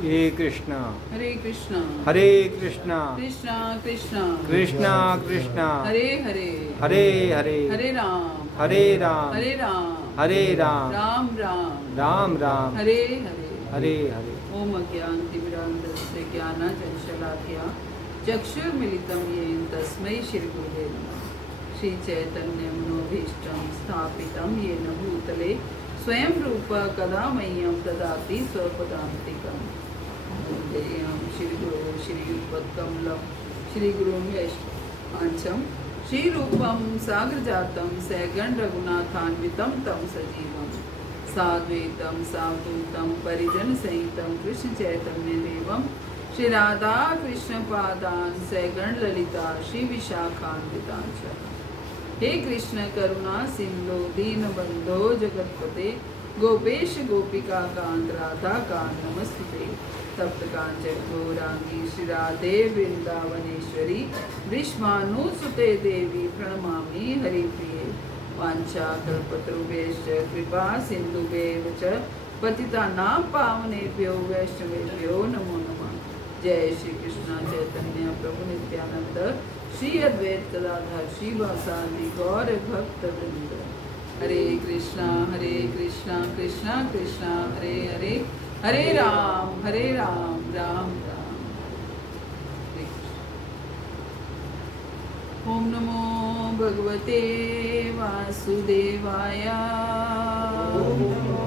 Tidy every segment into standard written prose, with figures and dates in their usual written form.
हे कृष्णा हरे कृष्णा हरे कृष्णा कृष्णा कृष्णा कृष्णा कृष्णा हरे हरे हरे हरे हरे राम हरे राम हरे राम हरे राम राम राम राम राम हरे हरे हरे हरे। ओम अज्ञानतिमिरान्धस्य ज्ञानाञ्जनशलाकया चक्षुर्मिलितं येन तस्मै श्रीगुरुवे नमः। श्रीचैतन्यमनोभीष्टं स्थापितं येन भूतले स्वयं रूप कदा मह्यं ददाति स्वपदान्तिकम्। वन्देऽहं श्रीगुरो श्रीयुतपत्कमलं श्रीगुरुं वैष्णवांशं श्रीरूपं साग्रजातं सगण रघुनाथान्वितं तं सजीवं साद्वैतं सावधूतं परिजनसहितं कृष्णचैतन्यदेवं श्रीराधा कृष्णपादान् सगण ललिता श्रीविशाखान्वितान् च। हे कृष्ण करुणा सिंधु दीनबंधो जगतपते गोपेश गोपिका कांत राधा कांत नमस्ते। तप्त कांचन गौरांगी श्री राधे वृंदावनेश्वरी वृषभानुसुते देवी प्रणमामि हरिप्रिये। वाञ्छाकल्पतरुभ्यश्च कृपा सिन्धुभ्येव च पतितानां पावनेभ्यो वैष्णवेभ्यो नमो नमः। जय श्री कृष्ण चैतन्य प्रभु नित्यानंद श्री अद्वैत गदाधर श्री वासादि गौर भक्त वृंद। हरे कृष्णा कृष्णा कृष्णा हरे हरे हरे राम राम राम। ओम नमो भगवते वासुदेवाय। ओम नमो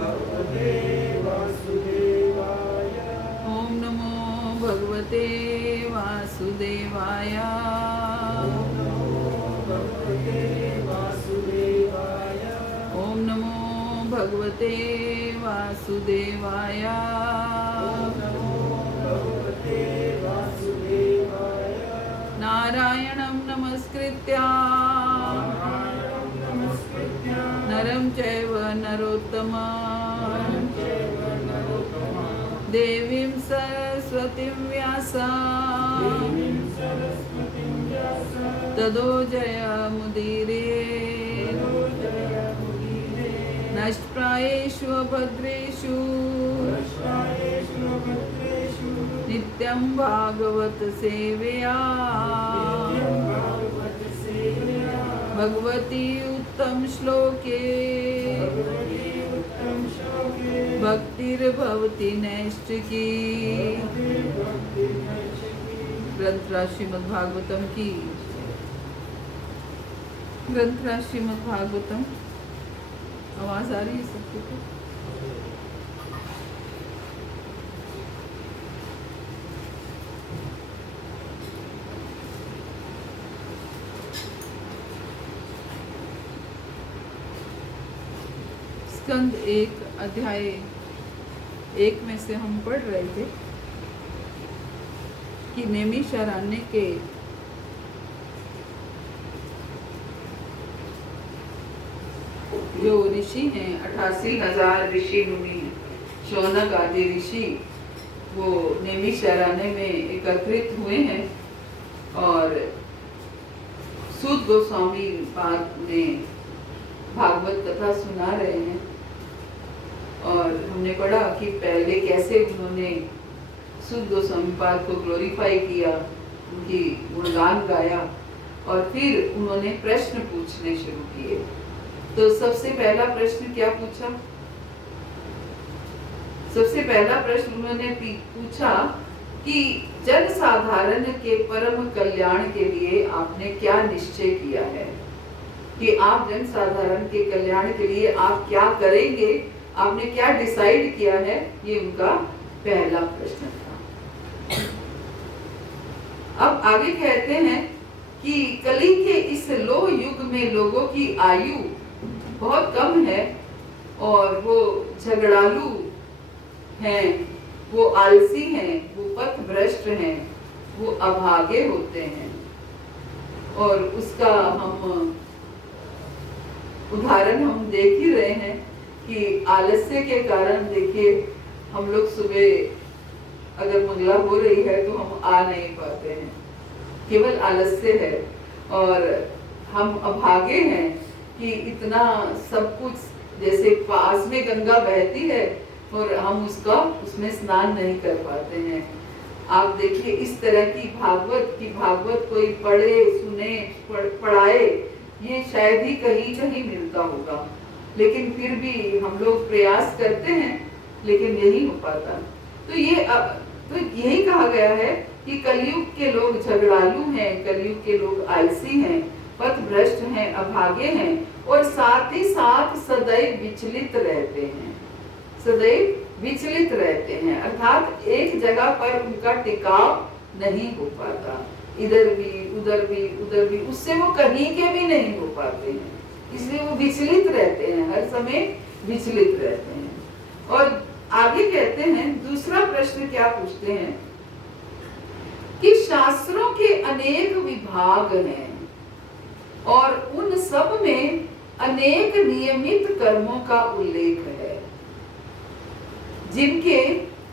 भगवते वासुदेवाय। ओम नमो भगवते वासुदेवाय। ओम नमो भगवते वासुदेवाय। नारायणं नमस्कृत्य नरं चैव नरोत्तमं देवीं सरस्वतीं व्यासं ततो जयमुदीरये। नष्टप्रायेषु भद्रेषु नित्यं भागवत सेवया भगवती उत्तम श्लोके भक्तिर्भवति नैष्ठिकी। ग्रंथराज श्रीमद् भागवतम की। ग्रंथराज श्रीमद् भागवतम। आवाज आ रही है सबको? स्कंद 1 अध्याय 1 में से हम पढ़ रहे थे कि नैमिषारण्य के जो ऋषि हैं 88,000 ऋषि मुनि हैं, शौनक आदि ऋषि वो नैमिषारण्य में एकत्रित हुए हैं और सूत गोस्वामी पाद ने भागवत कथा सुना रहे हैं। और हमने पढ़ा कि पहले कैसे उन्होंने सूत गोस्वामी पाद को ग्लोरीफाई किया, उनकी गुणगान गाया और फिर उन्होंने प्रश्न पूछने शुरू किए। तो सबसे पहला प्रश्न क्या पूछा? सबसे पहला प्रश्न उन्होंने पूछा कि जन साधारण के परम कल्याण के लिए आपने क्या निश्चय किया है, कि आप जन साधारण के कल्याण के लिए आप क्या करेंगे, आपने क्या डिसाइड किया है। ये उनका पहला प्रश्न था। अब आगे कहते हैं कि कली के इस लोह युग में लोगों की आयु बहुत कम है और वो झगड़ालू हैं, वो आलसी हैं, वो पथभ्रष्ट हैं, वो अभागे होते हैं। और उसका हम उदाहरण हम देख ही रहे हैं कि आलस्य के कारण देखिए हम लोग सुबह अगर मंगला हो रही है तो हम आ नहीं पाते हैं, केवल आलस्य है। और हम अभागे हैं कि इतना सब कुछ, जैसे पास में गंगा बहती है और हम उसमें स्नान नहीं कर पाते हैं। आप देखिए इस तरह की भागवत कोई पढ़े सुने पढ़ाए, ये शायद ही कहीं कहीं मिलता होगा, लेकिन फिर भी हम लोग प्रयास करते हैं, लेकिन नहीं हो पाता। तो यही कहा गया है कि कलयुग के लोग झगड़ालू हैं, कलयुग के लोग आलसी हैं, पथभ्रष्ट हैं, अभागे हैं, और साथ ही साथ सदैव विचलित रहते हैं, सदैव विचलित रहते हैं, अर्थात एक जगह पर उनका टिकाव नहीं हो पाता, इधर भी उधर भी उधर भी, उससे वो कहीं के भी नहीं हो पाते हैं, इसलिए वो विचलित रहते हैं, हर समय विचलित रहते हैं। और आगे कहते हैं, दूसरा प्रश्न क्या पूछते हैं कि शास्त्रों के अनेक विभाग हैं और उन सब में अनेक नियमित कर्मों का उल्लेख है, जिनके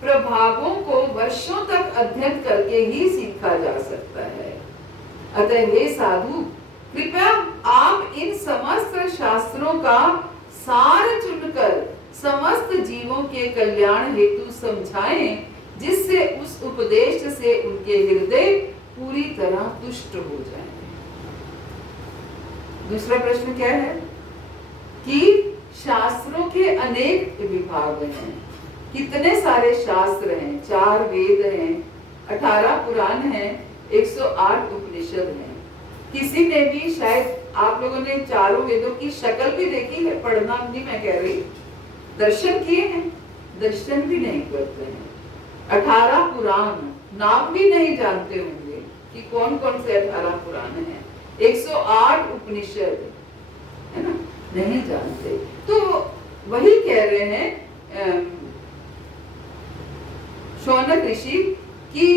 प्रभावों को वर्षों तक अध्ययन करके ही सीखा जा सकता है। अतः हे साधु, कृपया आप इन समस्त शास्त्रों का सार चुनकर समस्त जीवों के कल्याण हेतु समझाएं, जिससे उस उपदेश से उनके हृदय पूरी तरह तुष्ट हो जाएं। दूसरा प्रश्न क्या है कि शास्त्रों के अनेक विभाग हैं, कितने सारे शास्त्र हैं, 4 वेद हैं, 18 पुराण हैं, 108 उपनिषद हैं। किसी ने भी, शायद आप लोगों ने चारों वेदों की शक्ल भी देखी है, पढ़ना नहीं मैं कह रही, दर्शन किए हैं, दर्शन भी नहीं करते हैं। 18 पुराण, नाम भी नहीं जानते होंगे कि कौन कौन से 18 पुराण हैं। 108 उपनिषद, है ना, नहीं जानते। तो वही कह रहे हैं शौनक ऋषि कि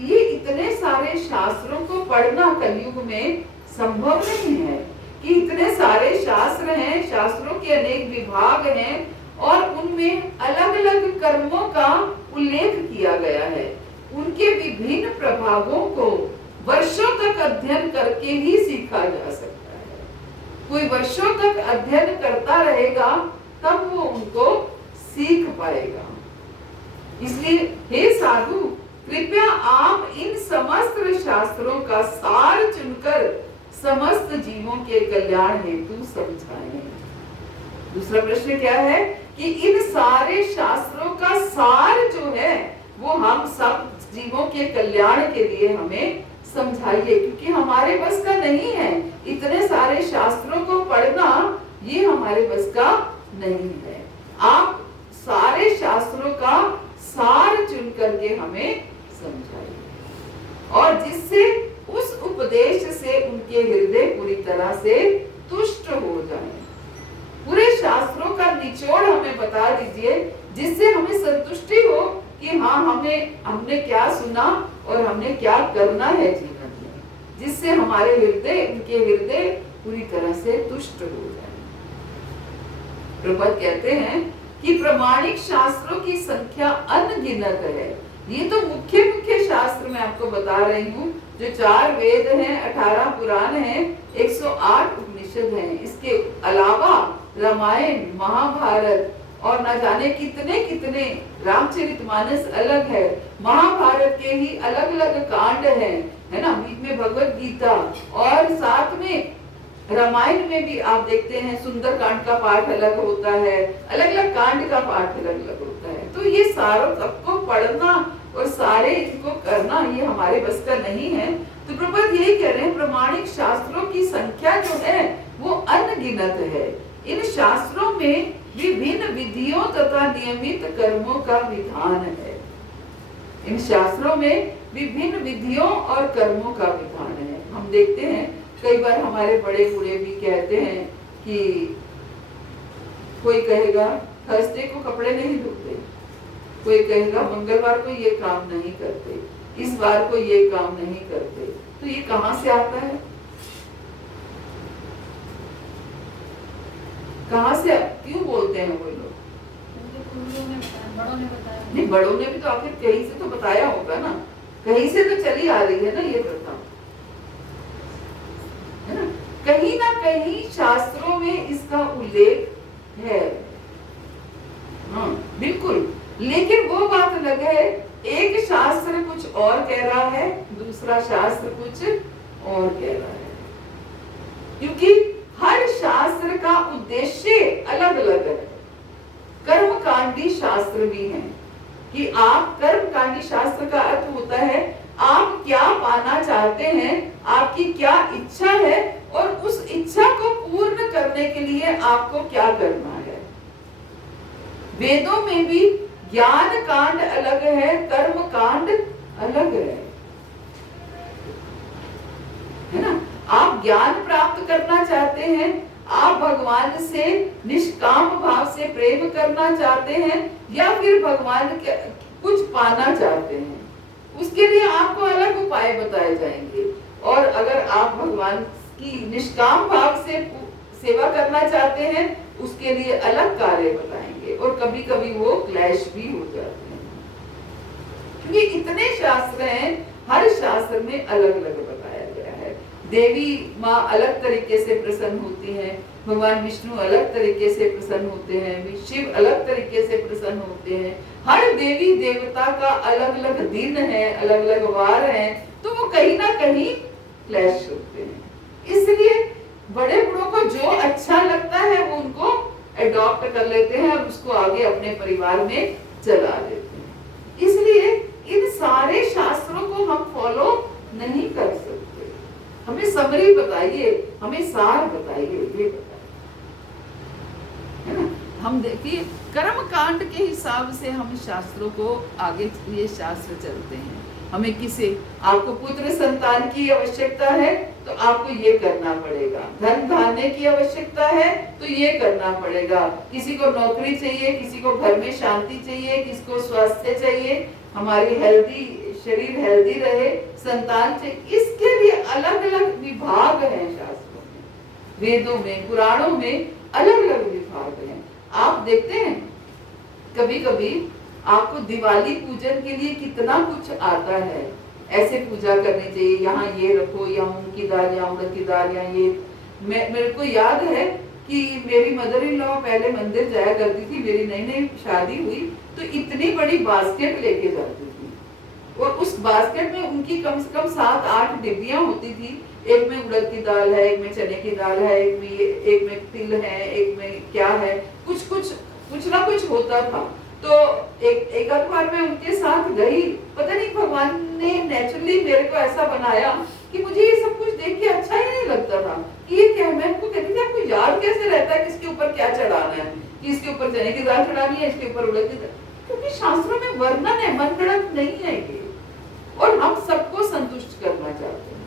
ये इतने सारे शास्त्रों को पढ़ना कलयुग में संभव नहीं है, कि इतने सारे शास्त्र हैं, शास्त्रों के अनेक विभाग हैं और उनमें अलग अलग कर्मों का उल्लेख किया गया है, उनके विभिन्न प्रभावों को वर्षों तक अध्ययन करके ही सीखा जा सकता है। कोई वर्षों तक अध्ययन करता रहेगा तब वो उनको सीख पाएगा। इसलिए हे साधु, कृपया आप इन समस्त शास्त्रों का सार चुनकर समस्त जीवों के कल्याण हेतु समझाएं। दूसरा प्रश्न क्या है कि इन सारे शास्त्रों का सार जो है वो हम सब जीवों के कल्याण के लिए हमें समझाइए, क्योंकि हमारे बस का नहीं है इतने सारे शास्त्रों को पढ़ना, ये हमारे बस का नहीं है। आप सारे शास्त्रों का सार चुन करके हमें समझाइए, और जिससे उस उपदेश से उनके हृदय पूरी तरह से तुष्ट हो जाए। पूरे शास्त्रों का निचोड़ हमें बता दीजिए, जिससे हमें संतुष्टि हो कि हाँ, हमने क्या सुना और हमने क्या करना है जीवन में, जिससे हमारे हृदय, उनके हृदय पूरी तरह से तुष्ट हो जाए। प्रभुपाद कहते हैं कि प्रमाणिक शास्त्रों की संख्या अनगिनत है। ये तो मुख्य मुख्य शास्त्र मैं आपको बता रही हूँ, जो 4 वेद हैं, 18 पुराण हैं, 108 उपनिषद हैं। इसके अलावा रामायण, महाभारत और न जाने कितने कितने, रामचरितमानस अलग है, महाभारत के ही अलग अलग कांड हैं, है ना, बीच में भगवत गीता, और साथ में रामायण में भी आप देखते हैं सुंदर कांड का पाठ अलग होता है, अलग अलग कांड का पाठ अलग अलग होता है। तो ये सारों सबको पढ़ना और सारे इनको करना ये हमारे बस का नहीं है। तो प्रभुपाद यही कह रहे हैं, प्रमाणिक शास्त्रों की संख्या जो है वो अनगिनत है। इन शास्त्रों में विभिन्न विधियों तथा नियमित कर्मों का विधान है। इन शास्त्रों में विभिन्न विधियों और कर्मों का विधान है। हम देखते हैं कई बार हमारे बड़े बूढ़े भी कहते हैं कि कोई कहेगा थर्सडे को कपड़े नहीं धोते, कोई कहेगा मंगलवार को ये काम नहीं करते, इस बार को ये काम नहीं करते। तो ये कहाँ से आता है? कहाँ से, क्यों बोलते हैं वो लोग? बड़ों ने बताया। नहीं, बड़ों ने भी तो आखिर कहीं से तो बताया होगा ना, कहीं से तो चली आ रही है ना ये प्रथा, है ना कहीं शास्त्रों में इसका उल्लेख है। हाँ, बिल्कुल। लेकिन वो बात अलग है, एक शास्त्र कुछ और कह रहा है, दूसरा शास्त्र कुछ और कह रहा है, क्योंकि हर शास्त्र का उद्देश्य अलग अलग है। कर्मकांडी शास्त्र भी है कि आप, कर्मकांडी शास्त्र का अर्थ होता है आप क्या पाना चाहते हैं, आपकी क्या इच्छा है और उस इच्छा को पूर्ण करने के लिए आपको क्या करना है। वेदों में भी ज्ञान कांड अलग है, कर्म कांड अलग है ना। आप ज्ञान प्राप्त करना चाहते हैं, आप भगवान से निष्काम भाव से प्रेम करना चाहते हैं, या फिर भगवान के कुछ पाना चाहते हैं, उसके लिए आपको अलग उपाय बताए जाएंगे। और अगर आप भगवान की निष्काम भाव से सेवा करना चाहते हैं, उसके लिए अलग कार्य बताएंगे, और कभी कभी वो क्लैश भी हो जाते हैं, क्योंकि इतने शास्त्र हैं, हर शास्त्र में अलग अलग बताया गया है। देवी माँ अलग तरीके से प्रसन्न होती हैं, भगवान विष्णु अलग तरीके से प्रसन्न होते हैं, शिव अलग तरीके से प्रसन्न होते हैं। हर देवी देवता का अलग अलग दिन है, अलग अलग वार है, तो वो कहीं ना कहीं क्लैश होते हैं। इसलिए बड़े बड़ों को जो अच्छा लगता है वो उनको एडॉप्ट कर लेते हैं और उसको आगे अपने परिवार में चला लेते हैं। इसलिए इन सारे शास्त्रों को हम फॉलो नहीं कर सकते। हमें समरी बताइए, हमें सार बताइए, ये बताइए, है ना। हम देखिए कर्म कांड के हिसाब से हम शास्त्रों को आगे, ये शास्त्र चलते हैं। हमें किसे, आपको पुत्र संतान की आवश्यकता है तो आपको ये करना पड़ेगा, धन धान्य की आवश्यकता है तो ये करना पड़ेगा, किसी को नौकरी चाहिए, किसी को घर में शांति चाहिए, किसी को स्वास्थ्य चाहिए, हमारी हेल्दी शरीर हेल्दी रहे, संतान चाहिए, इसके लिए अलग अलग विभाग हैं शास्त्रों में, वेदों में, पुराणों में अलग अलग विभाग हैं। आप देखते हैं कभी कभी आपको दिवाली पूजन के लिए कितना कुछ आता है, ऐसे पूजा करनी चाहिए, यहाँ ये रखो, यहाँ मूंग की दाल, यहाँ उड़द की दाल, यहाँ ये। मेरे को याद है कि मेरी मदर इन लॉ पहले मंदिर जाया करती थी, मेरी नई नई शादी हुई तो इतनी बड़ी बास्केट लेके जाती थी, और उस बास्केट में उनकी कम से कम 7-8 डिब्बियां होती थी। एक में उड़द की दाल है, एक में चने की दाल है, एक में तिल है, एक में क्या है, कुछ ना कुछ होता था। तो एक आध बार मैं उनके साथ गई, पता नहीं भगवान ने नेचुरली मेरे को ऐसा बनाया कि मुझे ये सब कुछ देख के अच्छा ही नहीं लगता था कि ये क्या है। मैं उनको कहती थी आपको याद कैसे रहता है किसके ऊपर क्या चढ़ाना है, कि इसके ऊपर चने की दाल चढ़ानी है, इसके ऊपर उड़द की दाल, क्योंकि शास्त्रों में वर्णन है, मनगढ़ंत नहीं है ये, और हम सबको संतुष्ट करना चाहते हैं।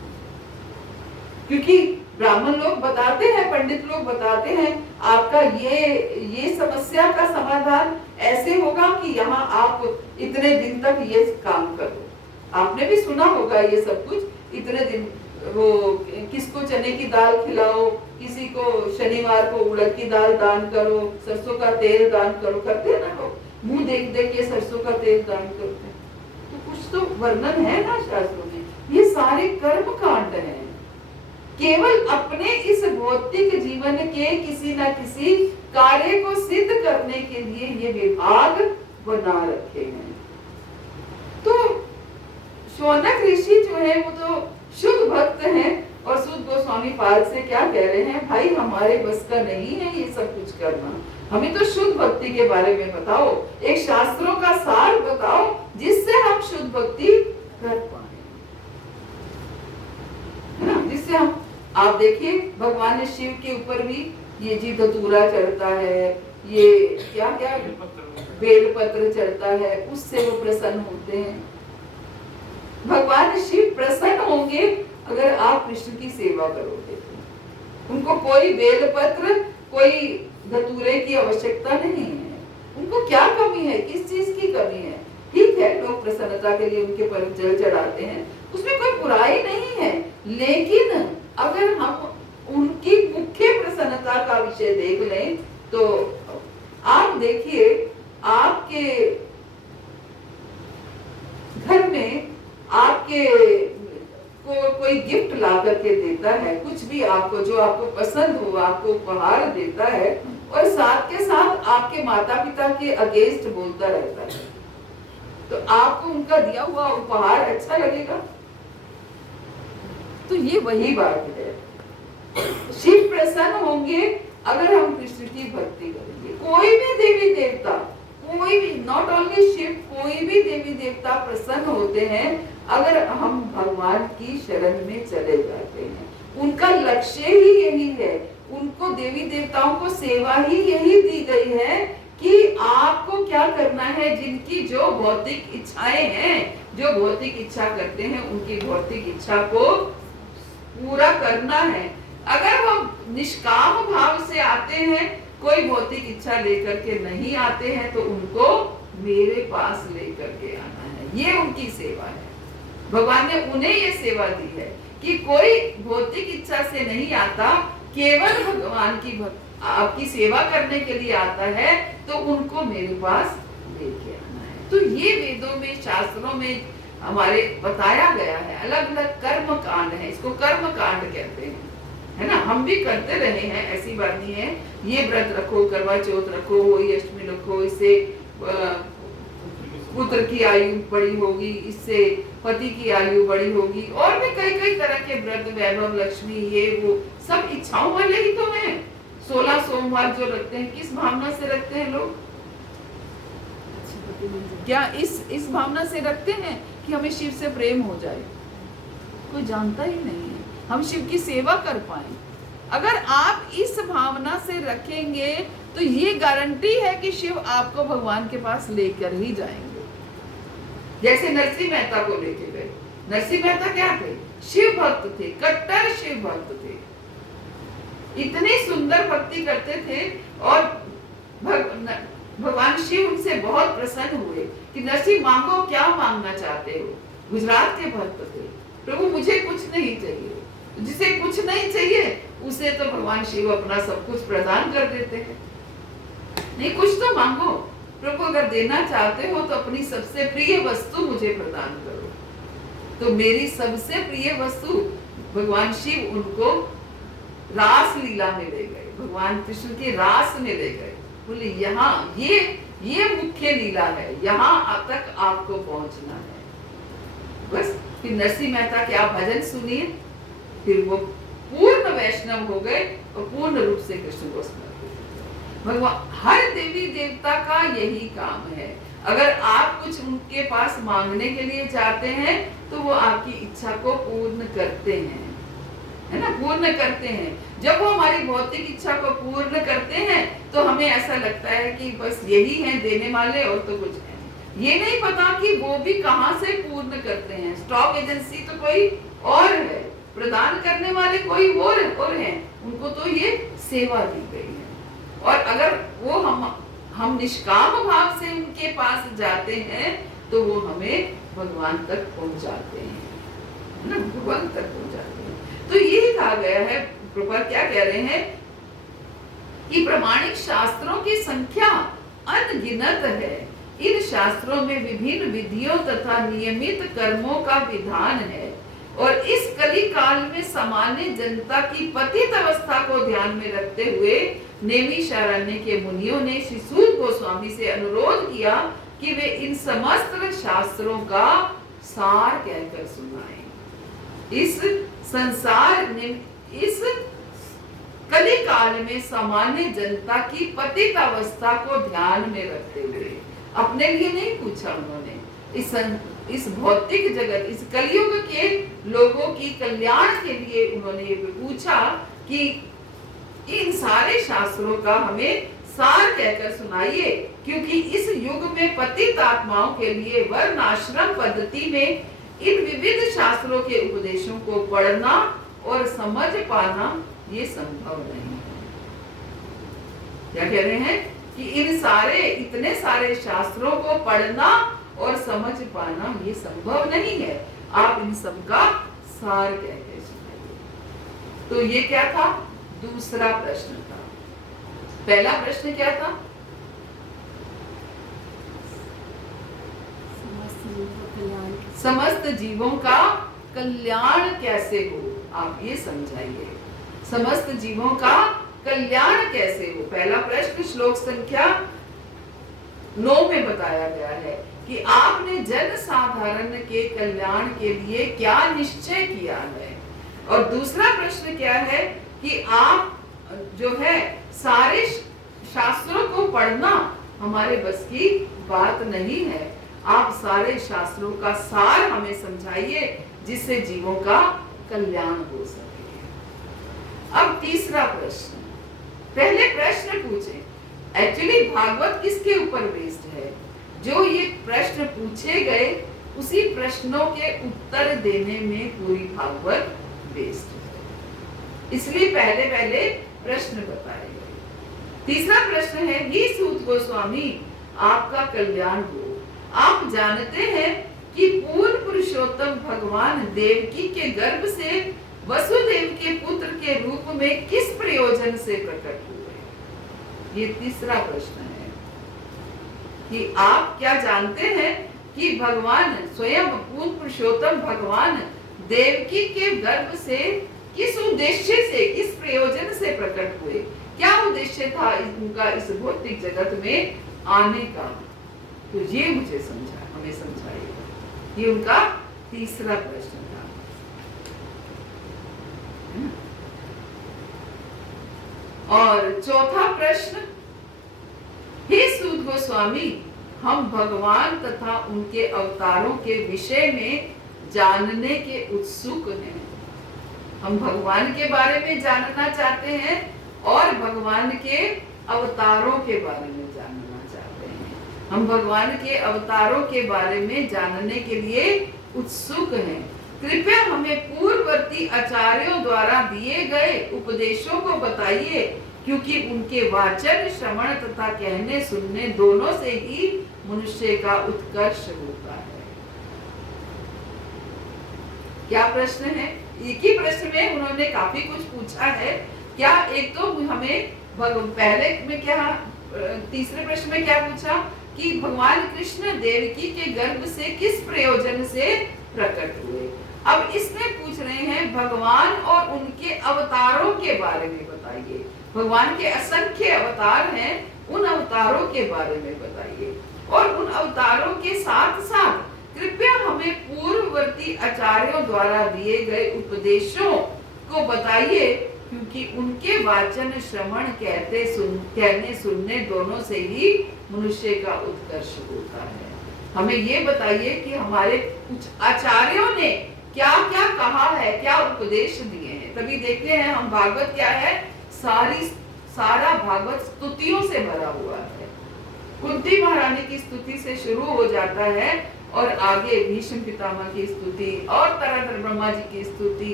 क्योंकि ब्राह्मण लोग बताते हैं, पंडित लोग बताते हैं, आपका ये समस्या का समाधान ऐसे होगा कि यहाँ आप इतने दिन तक ये काम करो। आपने भी सुना होगा ये सब कुछ, इतने दिन वो किसको चने की दाल खिलाओ, किसी को शनिवार को उड़द की दाल दान करो, सरसों का तेल दान करो, करते हैं ना लोग, मुंह देख देख के सरसों का तेल दान करते हैं। तो कुछ तो वर्णन है ना शास्त्रों में। ये सारे कर्म कांड हैं, केवल अपने इस भौतिक जीवन के किसी न किसी कार्य को सिद्ध करने के लिए ये विभाग बना रखे हैं। तो शौनक ऋषि जो है वो तो शुद्ध भक्त हैं, और शुद्ध गोस्वामी पाद से क्या कह रहे हैं, भाई हमारे बस का नहीं है ये सब कुछ करना, हमें तो शुद्ध भक्ति के बारे में बताओ, एक शास्त्रों का सार बताओ जिससे हम शुद्ध भक्ति कर पाए, है ना, जिससे हम, आप देखिए भगवान शिव के ऊपर भी ये जी धतूरा चढ़ता है, ये क्या क्या बेलपत्र चढ़ता है, उससे वो प्रसन्न होते हैं। भगवान शिव प्रसन्न होंगे अगर आप कृष्ण की सेवा करोगे, उनको कोई बेलपत्र, कोई धतूरे की आवश्यकता नहीं है। उनको क्या कमी है, किस चीज की कमी है? ठीक है, लोग प्रसन्नता के लिए उनके पर जल चढ़ाते हैं, उसमें कोई बुराई नहीं है, लेकिन अगर हम उनकी मुख्य प्रसन्नता का विषय देख लें तो आप देखिए, आपके घर में आपके को कोई गिफ्ट ला करके देता है, कुछ भी आपको जो आपको पसंद हो, आपको उपहार देता है, और साथ के साथ आपके माता पिता के अगेंस्ट बोलता रहता है, तो आपको उनका दिया हुआ उपहार अच्छा लगेगा? तो ये वही बात है, शिव प्रसन्न होंगे अगर हम कृष्ण की भक्ति करेंगे। कोई भी देवी देवता, कोई भी, नॉट ओनली शिव, कोई भी देवी देवता प्रसन्न होते हैं अगर हम भगवान की शरण में चले जाते हैं। उनका लक्ष्य ही यही है, उनको देवी देवताओं को सेवा ही यही दी गई है कि आपको क्या करना है, जिनकी जो भौतिक इच्छाएं हैं, जो भौतिक इच्छा करते हैं, उनकी भौतिक इच्छा को पूरा करना है। अगर वो निष्काम भाव से आते हैं, कोई भौतिक इच्छा लेकर के नहीं आते हैं, तो उनको मेरे पास लेकर के आना है, ये उनकी सेवा है। भगवान ने उन्हें ये सेवा दी है कि कोई भौतिक इच्छा से नहीं आता, केवल भगवान की आपकी सेवा करने के लिए आता है, तो उनको मेरे पास लेके आना है। तो ये वेदों में, शास्त्रों में हमारे बताया गया है। अलग अलग कर्म कांड है, इसको कर्म कांड कहते हैं, है ना। हम भी करते रहे हैं, ऐसी बात नहीं है। ये व्रत रखो, करवा चौथ रखो, होली अष्टमी रखो, इससे पुत्र की आयु बड़ी होगी, इससे पति की आयु बड़ी होगी, और भी कई कई तरह के व्रत, वैभव, लक्ष्मी, ये वो सब इच्छाओं वाले ही तो हैं। 16 सोमवार जो रखते हैं, किस भावना से रखते हैं लोग? क्या इस भावना से रखते हैं कि हमें शिव से प्रेम हो जाए? कोई जानता ही नहीं है, हम शिव की सेवा कर पाए। अगर आप इस भावना से रखेंगे तो ये गारंटी है कि शिव आपको भगवान के पास लेकर ही जाएंगे। जैसे नरसिंह मेहता को लेके गए। नरसिंह मेहता क्या थे? शिव भक्त थे, कट्टर शिव भक्त थे। इतनी सुंदर भक्ति करते थे और भगवान शिव उनसे बहुत प्रसन्न हुए कि नरसिंह मांगो, क्या मांगना चाहते हो? गुजरात के भक्त थे। प्रभु मुझे कुछ नहीं चाहिए। जिसे कुछ नहीं चाहिए उसे तो भगवान शिव अपना सब कुछ प्रदान कर देते हैं। नहीं, कुछ तो मांगो प्रभु, अगर देना चाहते हो तो अपनी सबसे प्रिय वस्तु मुझे प्रदान करो। तो मेरी सबसे प्रिय वस्तु, भगवान शिव उनको रास लीला में ले गए, भगवान कृष्ण की रास में ले गए। बोले यहाँ ये मुख्य लीला है, यहाँ तक आपको पहुंचना है। बस फिर नरसिंह मेहता के आप भजन सुनिए, फिर वो पूर्ण वैष्णव हो गए और पूर्ण रूप से कृष्ण को समर्पित। भगवान, हर देवी देवता का यही काम है। अगर आप कुछ उनके पास मांगने के लिए जाते हैं तो वो आपकी इच्छा को पूर्ण करते हैं, है ना, पूर्ण करते हैं। जब वो हमारी भौतिक इच्छा को पूर्ण करते हैं तो हमें ऐसा लगता है कि बस यही है देने वाले और तो कुछ है। ये नहीं पता कि वो भी कहां से पूर्ण करते हैं। स्टॉक एजेंसी तो कोई और है, प्रदान करने वाले कोई और हैं, उनको तो ये सेवा दी गई है। और अगर वो हम निष्काम भाव से उनके पास जाते हैं तो वो हमें भगवान तक पहुंचाते हैं, ना, भगवान तक पहुंचाते हैं। तो यही कहा गया है, प्रभुपाद क्या कह रहे हैं कि प्रमाणिक शास्त्रों की संख्या अनगिनत है। इन शास्त्रों में विभिन्न विधियों तथा नियमित कर्मों का विधान है और इस कली काल में सामान्य जनता की पतित अवस्था को ध्यान में रखते हुए नैमिषारण्य के मुनियों ने श्री सूत गोस्वामी से अनुरोध किया कि वे इन समस्त शास्त्रों का सार कहकर सुनाएं। इस कली काल में सामान्य जनता की पतित अवस्था को ध्यान में रखते हुए, अपने लिए नहीं पूछा उन्होंने, इस भौतिक जगत, इस कलयुग के लोगों की कल्याण के लिए उन्होंने ये पूछा कि इन सारे शास्त्रों का हमें सार कहकर सुनाइए, क्योंकि इस युग में पतित आत्माओं के लिए वर्ण आश्रम पद्धति में इन विविध शास्त्रों के उपदेशों को पढ़ना और समझ पाना ये संभव नहीं है। क्या कह रहे हैं कि इतने सारे शास्त्रों को पढ़ना और समझ पाना ये संभव नहीं है, आप इन सब का सार कहकर सुनाइए। तो ये क्या था? दूसरा प्रश्न था। पहला प्रश्न क्या था? समस्त जीवों का कल्याण कैसे हो, आप ये समझाइए। समस्त जीवों का कल्याण कैसे हो। पहला प्रश्न श्लोक संख्या 9 में बताया गया है कि आपने जन साधारण के कल्याण के लिए क्या निश्चय किया है। और दूसरा प्रश्न क्या है कि आप जो है सारे शास्त्रों को पढ़ना हमारे बस की बात नहीं है, आप सारे शास्त्रों का सार हमें समझाइए जिससे जीवों का कल्याण हो सके। अब तीसरा प्रश्न, पहले प्रश्न पूछे एक्चुअली भागवत किसके ऊपर बेस्ड है। जो ये प्रश्न पूछे गए उसी प्रश्नों के उत्तर देने में पूरी भागवत बेस्ड है, इसलिए पहले पहले प्रश्न बताए गए। तीसरा प्रश्न है, हे सूत गोस्वामी आपका कल्याण हो। आप जानते हैं कि पूर्ण पुरुषोत्तम भगवान देवकी के गर्भ से वसुदेव के पुत्र के रूप में किस प्रयोजन से प्रकट हुए। ये तीसरा प्रश्न है कि आप क्या जानते हैं कि भगवान स्वयं पूर्ण पुरुषोत्तम भगवान देवकी के गर्भ से किस उद्देश्य से, किस प्रयोजन से प्रकट हुए। क्या उद्देश्य था उनका इस भौतिक जगत में आने का, तो ये मुझे हमें समझाइएगा। ये उनका तीसरा प्रश्न था। और चौथा प्रश्न, हे सूत गोस्वामी हम भगवान तथा उनके अवतारों के विषय में जानने के उत्सुक हैं। हम भगवान के बारे में जानना चाहते हैं और भगवान के अवतारों के बारे में जानना चाहते हैं। हम भगवान के अवतारों के बारे में जानने के लिए उत्सुक हैं। कृपया हमें पूर्ववर्ती आचार्यों द्वारा दिए गए उपदेशों को बताइए, क्योंकि उनके वाचन, श्रवण तथा कहने सुनने दोनों से ही मनुष्य का उत्कर्ष होता है। क्या प्रश्न है? एक ही प्रश्न में उन्होंने काफी कुछ पूछा है। क्या एक तो हमें पहले में क्या, तीसरे प्रश्न में क्या पूछा कि भगवान कृष्ण देवकी के गर्भ से किस प्रयोजन से प्रकट हुए। अब इसमें पूछ रहे हैं भगवान और उनके अवतारों के बारे में बताइए। भगवान के असंख्य अवतार हैं, उन अवतारों के बारे में बताइए। और उन अवतारों के साथ साथ कृपया हमें पूर्ववर्ती आचार्यों द्वारा दिए गए उपदेशों को बताइए, क्योंकि उनके वाचन, श्रवण, कहने सुनने दोनों से ही मनुष्य का उत्कर्ष होता है। हमें ये बताइए कि हमारे कुछ आचार्यों ने क्या क्या कहा है, क्या उपदेश दिए हैं। तभी देखते हैं हम भागवत क्या है, सारा भागवत स्तुतियों से भरा हुआ है। कुंती महारानी की स्तुति से शुरू हो जाता है और आगे भीष्म पितामह की स्तुति और तरह तरह ब्रह्मा जी की स्तुति,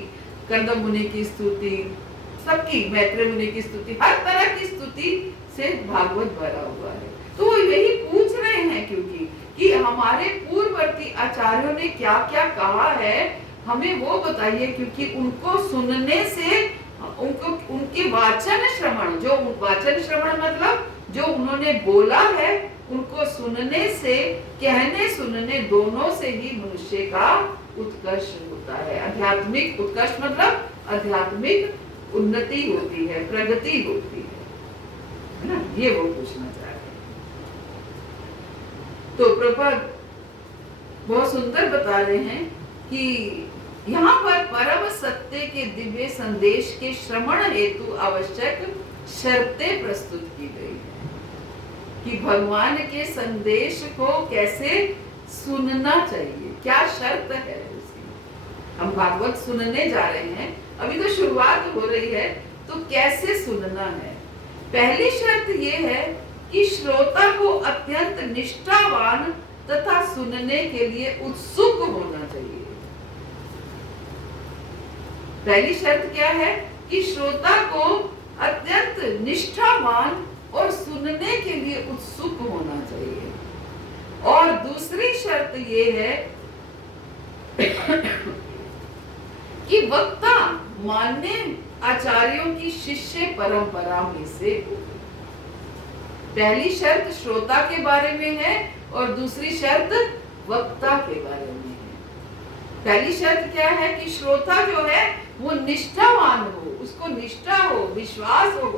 कंदम मुनि की स्तुति, सबकी, मैत्रेय मुनि की स्तुति, हर तरह की स्तुति से भागवत भरा हुआ है। तो वो यही पूछ रहे हैं क्योंकि कि हमारे पूर्ववर्ती आचार्यों ने क्या क्या कहा है, हमें वो बताइए, क्योंकि उनको सुनने से उनके वाचन श्रवण, जो वाचन श्रवण मतलब जो उन्होंने बोला है, उनको सुनने से, कहने सुनने दोनों से ही मनुष्य का उत्कर्ष होता है। आध्यात्मिक उत्कर्ष मतलब आध्यात्मिक उन्नति होती है, प्रगति होती है ना, ये वो पूछना चाह रहे हैं। तो प्रभुपाद बहुत सुंदर बता रहे हैं कि यहाँ पर परम सत्य के दिव्य संदेश के श्रवण हेतु आवश्यक शर्तें प्रस्तुत की गई है कि भगवान के संदेश को कैसे सुनना चाहिए, क्या शर्त है उसकी। हम भागवत सुनने जा रहे हैं, अभी तो शुरुआत हो रही है, तो कैसे सुनना है। पहली शर्त ये है कि श्रोता को अत्यंत निष्ठावान तथा सुनने के लिए उत्सुक होना चाहिए। पहली शर्त क्या है कि श्रोता को अत्यंत निष्ठावान और सुनने के लिए उत्सुक होना चाहिए। और दूसरी शर्त ये है कि वक्ता मान्य आचार्यों की शिष्य परंपरा में से हो। पहली शर्त श्रोता के बारे में है और दूसरी शर्त वक्ता के बारे में है। पहली शर्त क्या है कि श्रोता जो है वो निष्ठावान हो, उसको निष्ठा हो, विश्वास हो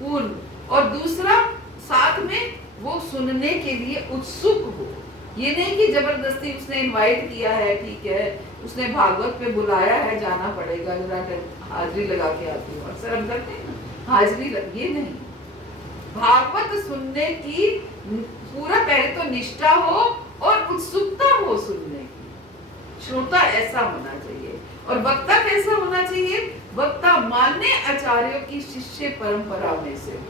पूर्ण, और दूसरा साथ में वो सुनने के लिए उत्सुक हो। ये नहीं कि जबरदस्ती उसने इनवाइट किया है, ठीक है, उसने भागवत पे बुलाया है, जाना पड़ेगा, जरा हाजिरी लगा के आती हूँ, अक्सर हम करते हैं ना हाजिरी ये नहीं। भागवत सुनने की पूरा पहले तो निष्ठा हो और उत्सुकता हो सुनने की। श्रोता ऐसा होना चाहिए। और वक्ता कैसा होना चाहिए? वक्ता मान्य आचार्यों की शिष्य परंपरा में से हो।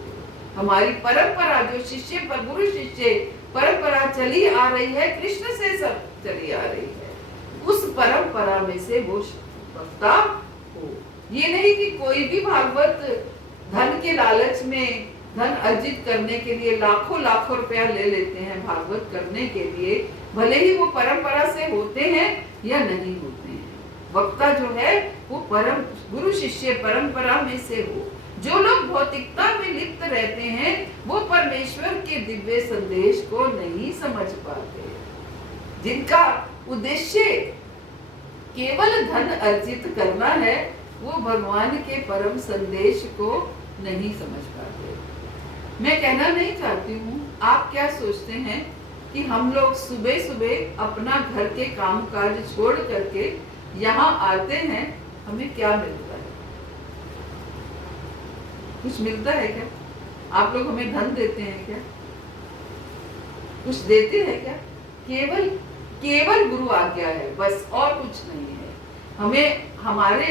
हमारी परंपरा जो शिष्य पर गुरु शिष्य परंपरा चली आ रही है, कृष्ण से सब चली आ रही है, उस परंपरा में से वो वक्ता हो। ये नहीं कि कोई भी भागवत धन के लालच में, धन अर्जित करने के लिए लाखों लाखों रुपया ले लेते हैं भागवत करने के लिए, भले ही वो परंपरा से होते हैं या नहीं होते हैं। वक्ता जो है वो परम गुरु शिष्य परंपरा में से हो। जो लोग भौतिकता में लिप्त रहते हैं वो परमेश्वर के दिव्य संदेश को नहीं समझ पाते। जिनका उद्देश्य केवल धन अर्जित करना है वो भगवान के परम संदेश को नहीं समझ पाते। मैं कहना नहीं चाहती हूँ, आप क्या सोचते हैं कि हम लोग सुबह सुबह अपना घर के काम काज छोड़ करके यहाँ आते हैं, हमें क्या मिलता है? कुछ मिलता है क्या? आप लोग हमें धन देते हैं क्या? कुछ देते हैं क्या? केवल गुरु आज्ञा है, बस, और कुछ नहीं है। हमें हमारे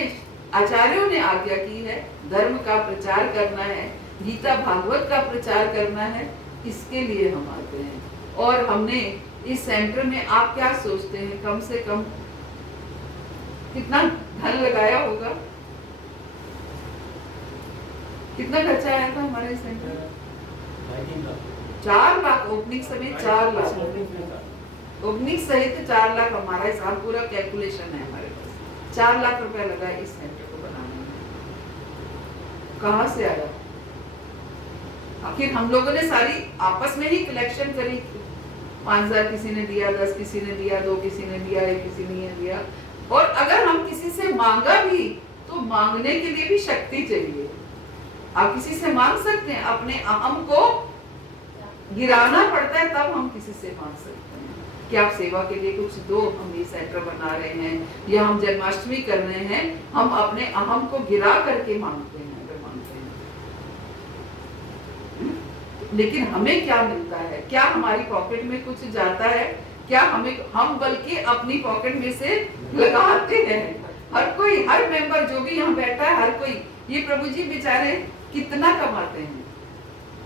आचार्यों ने आज्ञा की है, धर्म का प्रचार करना है, गीता भागवत का प्रचार करना है, इसके लिए हम आते हैं। और हमने इस सेंटर में, आप क्या सोचते हैं, कम से कम कितना धन लगाया होगा? कितना खर्चा आया था हमारे सेंटर? 4 लाख ओपनिंग समेत 4 लाख ओपनिंग सहित 4 लाख हमारा हिसाब, पूरा कैलकुलेशन है हमारे पास। 4 लाख रुपया लगा इस सेंटर को बनाने में। कहाँ से आया? आखिर हम लोगों ने सारी आपस में ही कलेक्शन करी। 5,000 किसी ने दिया, 10 किसी ने दिया, 2 किसी ने दिया, 1 किसी ने दिया। और अगर हम किसी से मांगा भी तो मांगने के लिए भी शक्ति चाहिए। आप किसी से मांग सकते हैं, अपने अहम को गिराना पड़ता है, तब हम किसी से मांग सकते हैं कि आप सेवा के लिए कुछ दो, हम ये सेंटर बना रहे हैं या हम जन्माष्टमी कर रहे हैं। हम अपने अहम को गिरा करके मांगते हैं, अगर मांगते हैं। लेकिन हमें क्या मिलता है? क्या हमारी पॉकेट में कुछ जाता है? क्या हम बल्कि अपनी पॉकेट में से लगाते हैं। हर कोई, हर मेंबर जो भी यहाँ बैठा है, हर कोई, ये प्रभु जी बेचारे कितना कमाते हैं?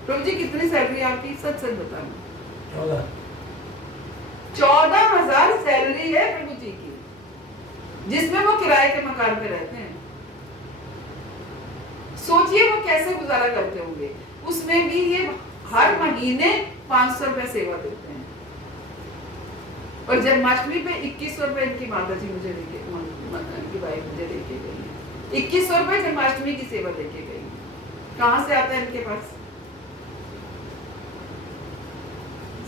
प्रभु जी कितनी सैलरी आपकी? सच सच बताना। 14,000 सैलरी है प्रभु जी की, जिसमें वो किराए के मकान पे रहते हैं। सोचिए वो कैसे गुजारा करते होंगे। उसमें भी ये हर महीने 500 रुपए सेवा देते हैं। और जन्माष्टमी पे 2100 रुपए इनकी माता जी मुझे देके, इनकी वाइफ मुझे देके गई है। 2100 रुपए जन्माष्टमी की सेवा देके गई। कहाँ से आता है इनके पास?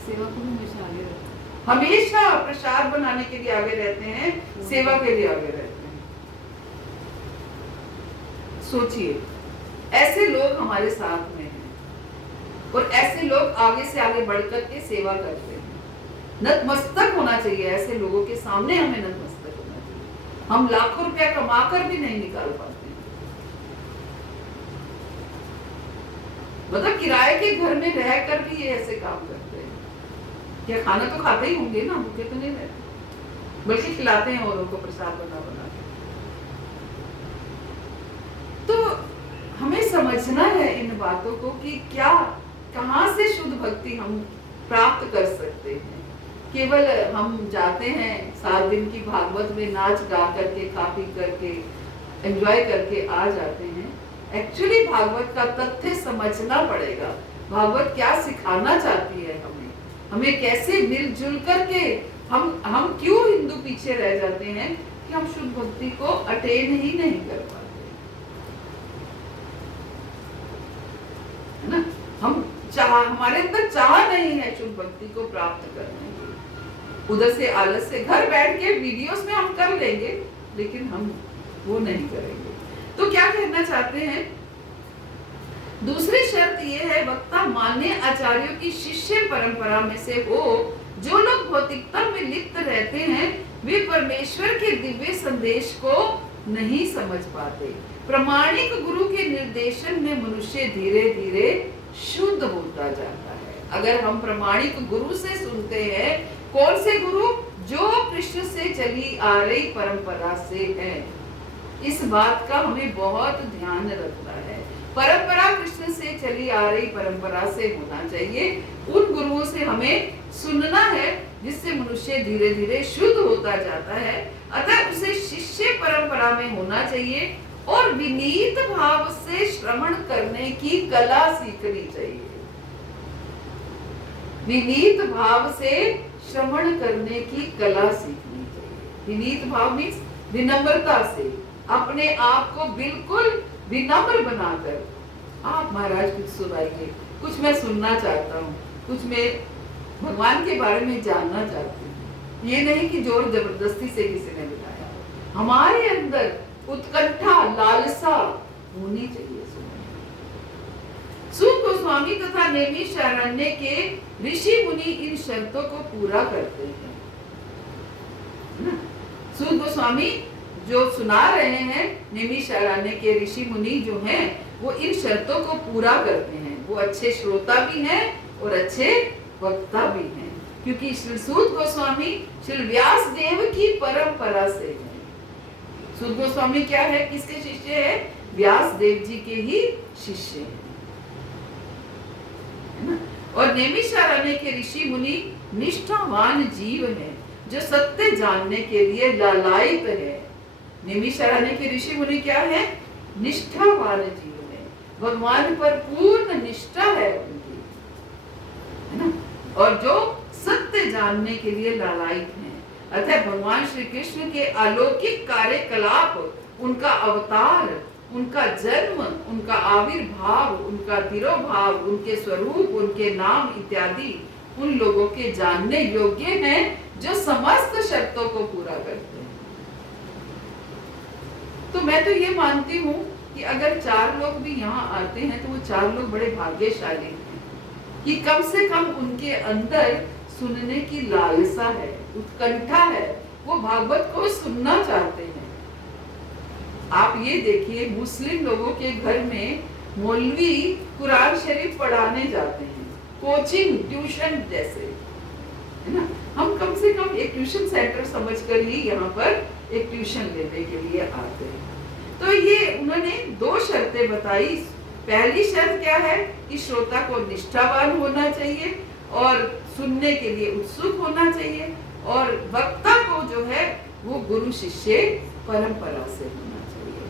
सेवा को हमेशा आगे रहते हैं, हमेशा प्रसाद बनाने के लिए आगे रहते हैं, सेवा के लिए आगे रहते हैं। सोचिए, ऐसे लोग हमारे साथ में हैं और ऐसे लोग आगे से आगे बढ़कर के सेवा करते हैं। नतमस्तक होना चाहिए ऐसे लोगों के सामने, हमें नतमस्तक होना चाहिए। हम लाखों रुपया कमाकर भी नहीं निकाल पाते। मतलब किराए के घर में रहकर भी ये ऐसे काम करते हैं। क्या खाना तो खाते ही होंगे ना, भूखे तो नहीं रहते, बल्कि खिलाते हैं औरों को प्रसाद बना बना के। तो हमें समझना है इन बातों को कि क्या, कहां से शुद्ध भक्ति हम प्राप्त कर सकते हैं। केवल हम जाते हैं 7 दिन की भागवत में नाच गा करके, खा पी करके, एंजॉय करके आ जाते हैं। एक्चुअली भागवत का तथ्य समझना पड़ेगा। भागवत क्या सिखाना चाहती है हमें कैसे मिलजुल करके, हम क्यों हिंदू पीछे रह जाते हैं कि हम शुद्ध भक्ति को अटेन ही नहीं कर पाते, है ना। हमारे अंदर चाह नहीं है शुद्ध भक्ति को प्राप्त करने की। उधर से आलस से घर बैठ के वीडियोस में हम कर लेंगे, लेकिन हम वो नहीं करेंगे। तो क्या कहना चाहते हैं? दूसरी शर्त यह है, वक्ता मान्य आचार्यों की शिष्य परंपरा में से हो। जो लोग भौतिकता में लिप्त रहते हैं वे परमेश्वर के दिव्य संदेश को नहीं समझ पाते। प्रामाणिक गुरु के निर्देशन में मनुष्य धीरे धीरे शुद्ध होता जाता है। अगर हम प्रामाणिक गुरु से सुनते हैं, कौन से गुरु? जो कृष्ण से चली आ रही परंपरा से है। इस बात का हमें बहुत ध्यान रखना है। परंपरा कृष्ण से चली आ रही परंपरा से होना चाहिए। उन गुरुओं से हमें सुनना है जिससे मनुष्य धीरे धीरे शुद्ध होता जाता है। अतः उसे शिष्य परंपरा में होना चाहिए और विनीत भाव से श्रवण करने की कला सीखनी चाहिए। विनीत भाव से श्रवण करने की कला सीखनी चाहिए। विनीत भाव मीन्स विनम्रता से, अपने आप को बिल्कुल विनम्र बनाकर, आप महाराज कुछ सुनाइए, कुछ मैं सुनना चाहता हूँ, कुछ मैं भगवान के बारे में जानना चाहती हूँ। ये नहीं कि जोर जबरदस्ती से किसी ने बताया। हमारे अंदर उत्कंठा, लालसा होनी चाहिए। सूत गोस्वामी तथा नैमिषारण्य के ऋषि मुनि इन शर्तों को पूरा करते हैं। सूत गोस्वामी जो सुना रहे हैं, नैमिषारण्य के ऋषि मुनि जो हैं, वो इन शर्तों को पूरा करते हैं। वो अच्छे श्रोता भी हैं और अच्छे वक्ता भी हैं, क्योंकि श्री सूत गोस्वामी श्री व्यास देव की परंपरा से है। सूत गोस्वामी क्या है? किसके शिष्य है? व्यास देव जी के ही शिष्य हैं। और नैमिषारण्य के ऋषि मुनि निष्ठावान जीव हैं, जो सत्य जानने के लिए लालायित है। नैमिषारण्य के ऋषि मुनि क्या है? निष्ठावान जीव है, भगवान पर पूर्ण निष्ठा है उनकी, है ना? और जो सत्य जानने के लिए लालायित हैं। अतः भगवान श्री कृष्ण के अलौकिक कार्यकलाप, उनका अवतार, उनका जन्म, उनका आविर्भाव, उनका तिरोभाव, उनके स्वरूप, उनके नाम इत्यादि उन लोगों के जानने योग्य हैं जो समस्त शर्तों को पूरा करते हैं। तो मैं तो ये मानती हूँ कि अगर 4 लोग भी यहाँ आते हैं तो वो 4 लोग बड़े भाग्यशाली हैं कि कम से कम उनके अंदर सुनने की लालसा है, उत्कंठा है, वो भागवत को सुनना चाहते हैं। आप ये देखिए, मुस्लिम लोगों के घर में मौलवी कुरान शरीफ पढ़ाने जाते हैं, कोचिंग, ट्यूशन जैसे, है ना? हम कम से कम एक ट्यूशन सेंटर समझकर ही यहाँ पर एक ट्यूशन लेने के लिए आते हैं। तो ये उन्होंने 2 शर्तें बताई। पहली शर्त क्या है कि श्रोता को निष्ठावान होना चाहिए और सुनने के लिए उत्सुक होना चाहिए, और वक्ता को जो है वो गुरु शिष्य परंपरा से होना चाहिए।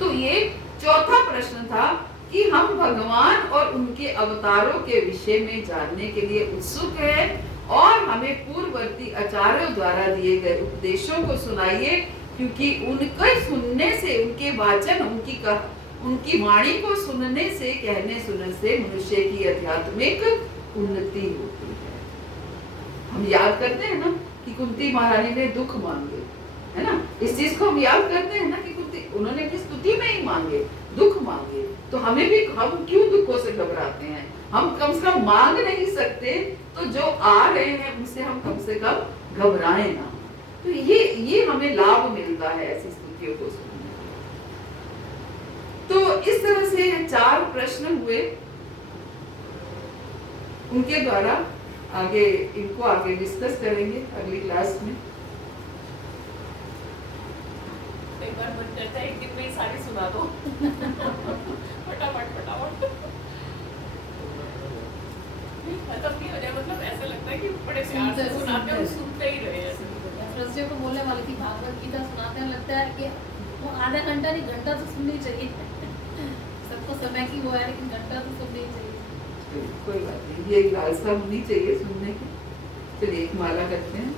तो ये चौथा प्रश्न था कि हम भगवान और उनके अवतारों के विषय में जानने के लिए उत्सुक हैं, और हमें पूर्ववर्ती आचार्यों द्वारा दिए गए उपदेशों को सुनाइए, क्योंकि उनके सुनने से, उनके वाचन, उनकी वाणी को सुनने से, कहने सुनने से मनुष्य की आध्यात्मिक उन्नति होती है। हम याद करते हैं ना कि कुंती महारानी ने दुख मांगे, है ना? इस चीज को हम याद करते हैं ना कि उन्होंने अपनी स्तुति में ही मांगे, दुख मांगे। तो हमें भी, हम क्यों दुखों से घबराते हैं? हम कम से कम मांग नहीं सकते, तो जो आ रहे हैं उनसे हम कम से कम घबराएं ना। तो ये हमें लाभ मिलता है ऐसी स्तुतियों को सुनने। तो इस तरह से 4 प्रश्न हुए, उनके द्वारा इनको आगे डिस्कस करेंगे अगली क्लास में। एक बार मन करता है एक दिन में ही सारी सुना दो फटाफट खत्म नहीं हो जाए। मतलब ऐसा लगता है कि बड़े प्यार से सुनाते हैं, सुनते ही रहे। रसिया को बोलने वाले की भागवत गीता सुनाते हैं, लगता है कि वो आधा घंटा नहीं, घंटा तो सुननी चाहिए। सबको समय की वो है, लेकिन घंटा तो सुननी चाहिए। कोई बात नहीं, ये लालसा होनी चाहिए सुनने की। चलिए एक माला करते हैं।